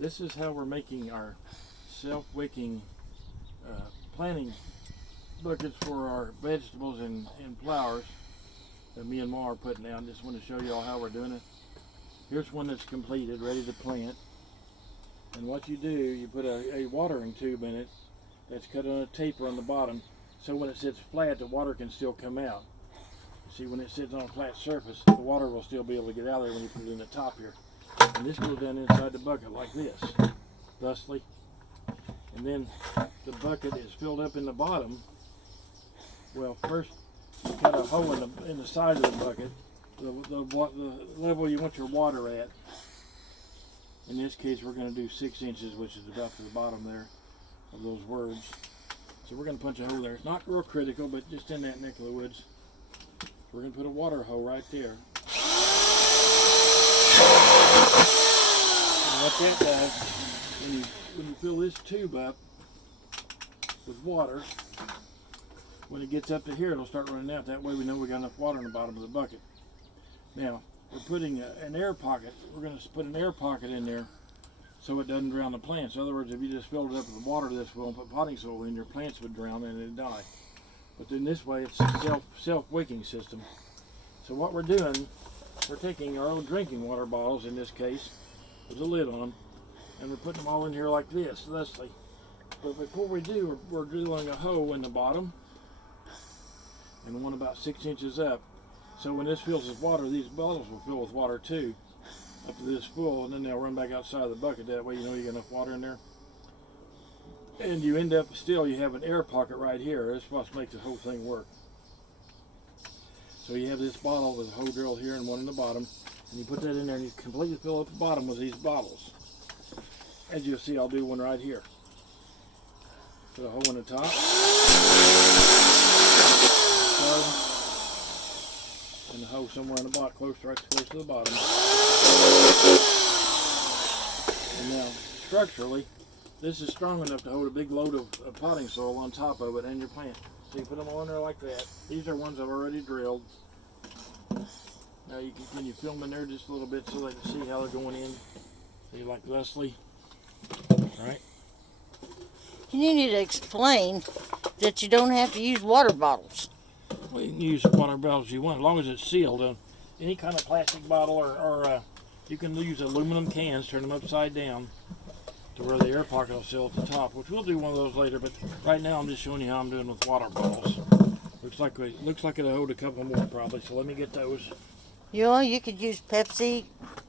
This is how we're making our self-wicking planting buckets for our vegetables and flowers that me and Ma are putting out. Just want to show you all how we're doing it. Here's one that's completed, ready to plant. And what you do, you put a watering tube in it that's cut on a taper on the bottom, so when it sits flat, the water can still come out. See, when it sits on a flat surface, the water will still be able to get out of there when you put it in the top here. And this goes down inside the bucket like this, thusly. And then the bucket is filled up in the bottom. Well, first you cut a hole in the side of the bucket, the level you want your water at. In this case, we're going to do 6 inches, which is about to the bottom there of those words. So we're going to punch a hole there. It's not real critical, but just in that neck of the woods. We're going to put a water hole right there. And what that does, when you fill this tube up with water, when it gets up to here, it'll start running out. That way we know we got enough water in the bottom of the bucket. Now, we're putting an air pocket. We're going to put an air pocket in there so it doesn't drown the plants. In other words, if you just filled it up with water this way and put potting soil in, your plants would drown and it'd die. But then this way, it's a self-wicking system. So what we're doing, we're taking our old drinking water bottles, in this case, with a lid on them, and we're putting them all in here like this, thusly. But before we do, we're drilling a hole in the bottom, and one about 6 inches up. So when this fills with water, these bottles will fill with water too, up to this full, and then they'll run back outside of the bucket. That way you know you got enough water in there. And you end up still, you have an air pocket right here. That's what makes the whole thing work. So you have this bottle with a hole drilled here and one in the bottom, and you put that in there and you completely fill up the bottom with these bottles. As you'll see, I'll do one right here. Put a hole in the top. And the hole somewhere in the bottom, close to the bottom. And now, structurally, this is strong enough to hold a big load of potting soil on top of it and your plant. So you put them all in there like that. These are ones I've already drilled. Now can you film in there just a little bit so they can see how they're going in? See, like thusly. Alright. You need to explain that you don't have to use water bottles. Well, you can use water bottles you want, as long as it's sealed. Any kind of plastic bottle or you can use aluminum cans, turn them upside down to where the air pocket will seal at the top, which we'll do one of those later, but right now I'm just showing you how I'm doing with water bottles. Looks like it'll hold a couple more probably, so let me get those. You could use Pepsi,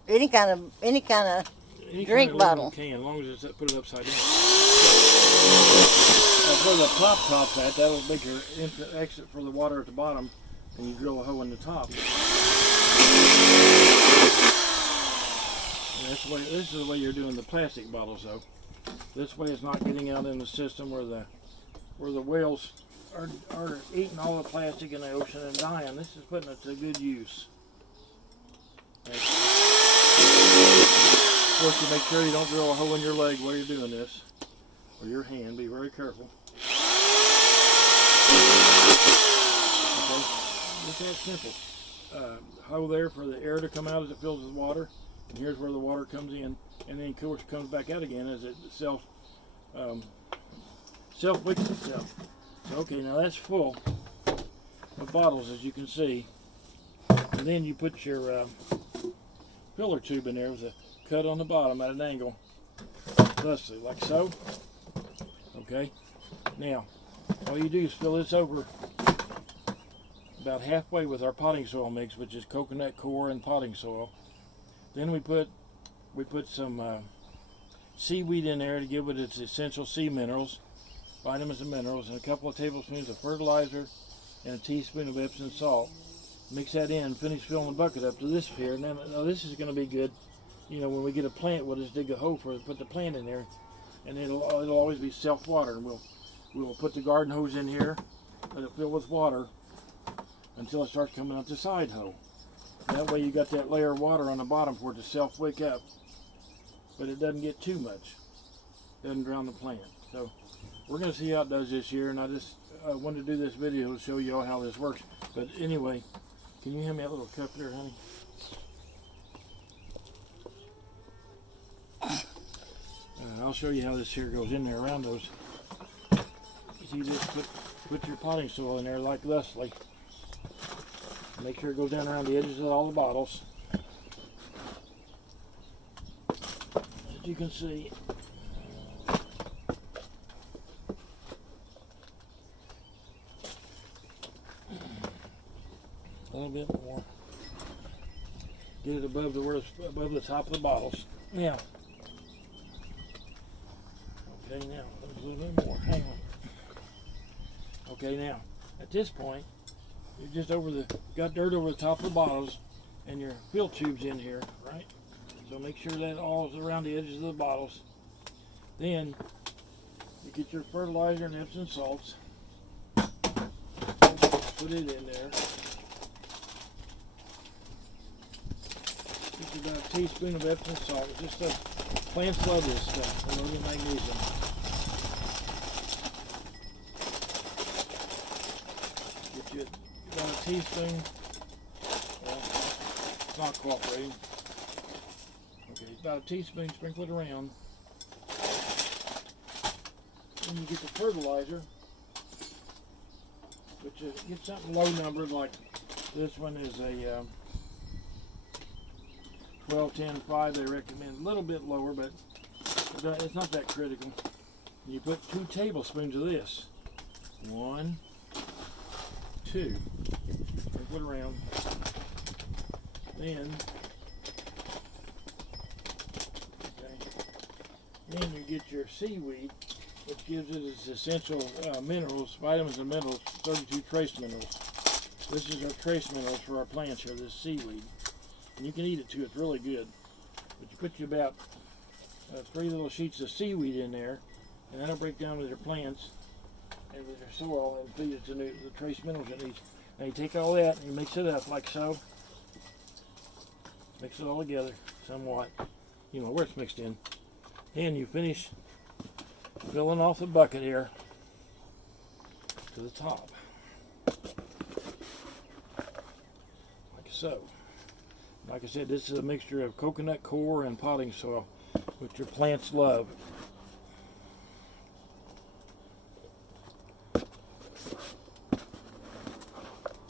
any kind of drink bottle. Can, as long as it's put it upside down. That's where the top's at. That will make your exit for the water at the bottom, and you drill a hole in the top. This is the way you're doing the plastic bottles, though. This way it's not getting out in the system where the whales are eating all the plastic in the ocean and dying. This is putting it to good use. Of course, you make sure you don't drill a hole in your leg while you're doing this, or your hand. Be very careful. Okay, just that simple. Hole there for the air to come out as it fills with water. And here's where the water comes in, and then of course comes back out again as it self-wicks itself. So, okay, now that's full of bottles, as you can see. And then you put your filler tube in there with a cut on the bottom at an angle, thusly, like so. Okay. Now, all you do is fill this over about halfway with our potting soil mix, which is coconut coir and potting soil. Then we put some seaweed in there to give it its essential sea minerals, vitamins and minerals, and a couple of tablespoons of fertilizer and a teaspoon of Epsom salt. Mix that in, finish filling the bucket up to this here. Now this is going to be good. You know, when we get a plant, we'll just dig a hole for it, put the plant in there, and it'll always be self-water. We'll put the garden hose in here, let it fill with water until it starts coming out the side hole. That way you got that layer of water on the bottom for it to self-wick up, but it doesn't get too much. It doesn't drown the plant. So we're going to see how it does this year, and I just wanted to do this video to show you all how this works. But anyway, can you hand me that little cup there, honey? I'll show you how this here goes in there around those. You just put your potting soil in there like thusly. Make sure it goes down around the edges of all the bottles. As you can see, a little bit more. Get it above the top of the bottles. Now, okay, now a little bit more. Hang on. Okay, now at this point, you just got dirt over the top of the bottles, and your fill tube's in here, right? So make sure that all is around the edges of the bottles. Then you get your fertilizer and Epsom salts. Put it in there. Just about a teaspoon of Epsom salt. It's just plants love this stuff. They love the magnesium. Get you about a teaspoon. Well, it's not cooperating. Okay, about a teaspoon. Sprinkle it around. Then you get the fertilizer, which get something low numbered like this one is a 12, 10, 5. They recommend a little bit lower, but it's not that critical. You put 2 tablespoons of this. 1, 2. Sprinkle it around. Then you get your seaweed, which gives it its essential minerals, vitamins and minerals, 32 trace minerals. This is our trace minerals for our plants here, this seaweed. And you can eat it too, it's really good. But you put about 3 little sheets of seaweed in there, and that'll break down with your plants and with your soil and feed it the trace minerals it needs. Now you take all that and you mix it up like so. Mix it all together somewhat, you know where it's mixed in. And you finish filling off the bucket here to the top, like so. Like I said, this is a mixture of coconut coir and potting soil, which your plants love.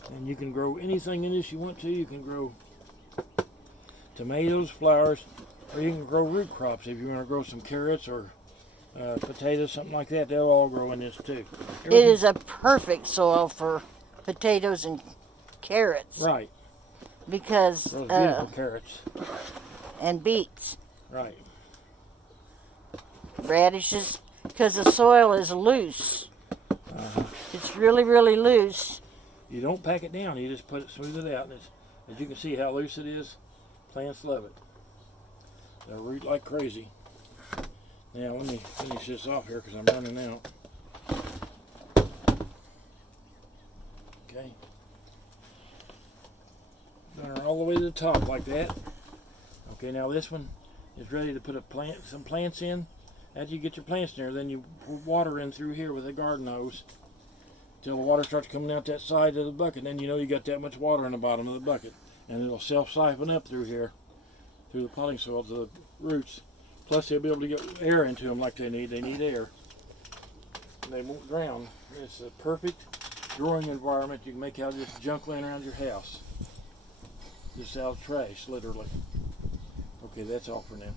And you can grow anything in this you want to. You can grow tomatoes, flowers, or you can grow root crops if you want to grow some carrots or potatoes, something like that. They'll all grow in this too. It is a perfect soil for potatoes and carrots. Right. Because those beautiful carrots. And beets. Right. Radishes, because the soil is loose. It's really, really loose. You don't pack it down. You just smooth it out. And as you can see how loose it is, plants love it. They'll root like crazy. Now let me finish this off here because I'm running out. Okay. Run her all the way to the top like that. Okay, now this one is ready to put some plants in. After you get your plants in there, then you pour water in through here with a garden hose until the water starts coming out that side of the bucket. Then you know you got that much water in the bottom of the bucket, and it'll self-siphon up through here, through the potting soil to the roots. Plus they'll be able to get air into them like they need. They need air. And they won't drown. It's a perfect growing environment you can make out of this junk laying around your house. Just out of trash, literally. Okay, that's all for now.